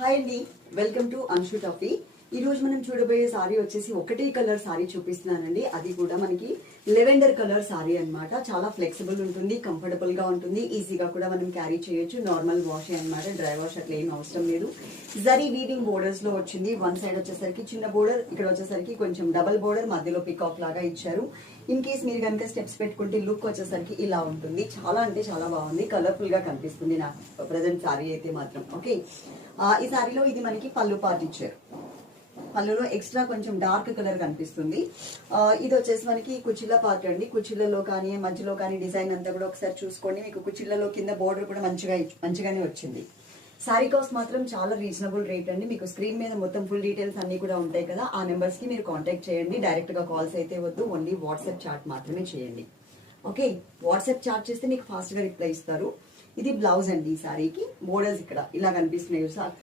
Hi అండి, welcome to Anshu toffee. ఈ రోజు మనం చూడబోయే సారీ వచ్చేసి ఒకటే కలర్ సారీ చూపిస్తున్నానండి. అది కూడా మనకి లెవెండర్ కలర్ సారీ అన్నమాట. చాలా ఫ్లెక్సిబుల్ ఉంటుంది, కంఫర్టబుల్ గా ఉంటుంది, ఈజీగా కూడా మనం క్యారీ చేయొచ్చు. నార్మల్ వాష్ అన్నమాట, డ్రై వాష్ అట్లా ఏం అవసరం లేదు. జరీ వీవింగ్ బోర్డర్స్ లో వచ్చింది. వన్ సైడ్ వచ్చేసరికి చిన్న బోర్డర్, ఇక్కడ వచ్చేసరికి కొంచెం డబల్ బోర్డర్, మధ్యలో పికాక్ లాగా ఇచ్చారు. ఇన్ కేస్ మీరు కనుక స్టెప్స్ పెట్టుకుంటే లుక్ వచ్చేసరికి ఇలా ఉంటుంది. చాలా అంటే చాలా బాగుంది, కలర్ఫుల్ గా కనిపిస్తుంది నాకు ప్రజెంట్ సారీ అయితే మాత్రం. ఓకే, ఈ సారీలో ఇది మనకి పళ్ళు పార్ట్ ఇచ్చారు. పళ్ళులో ఎక్స్ట్రా కొంచెం డార్క్ కలర్ కనిపిస్తుంది. ఇది వచ్చేసి మనకి కుచ్చిళ్ళ పార్ట్ అండి. కుచ్చిళ్ళలో కానీ మధ్యలో కానీ డిజైన్ అంతా కూడా ఒకసారి చూసుకోండి. మీకు కుచ్చిళ్ళలో కింద బోర్డర్ కూడా మంచిగానే వచ్చింది. సారీ కాస్ట్ మాత్రం చాలా రీజనబుల్ రేట్ అండి. మీకు స్క్రీన్ మీద మొత్తం ఫుల్ డీటెయిల్స్ అన్ని కూడా ఉంటాయి కదా, ఆ నెంబర్స్ కి మీరు కాంటాక్ట్ చేయండి. డైరెక్ట్ గా కాల్స్ అయితే వద్దు, ఓన్లీ వాట్సాప్ చాట్ మాత్రమే చేయండి. ఓకే, వాట్సాప్ చాట్ చేస్తే మీకు ఫాస్ట్ గా రిప్లై ఇస్తారు. ఇది బ్లౌజ్ అండి. ఈ సారీకి బోర్డర్స్ ఇక్కడ ఇలా కనిపిస్తున్నాయి.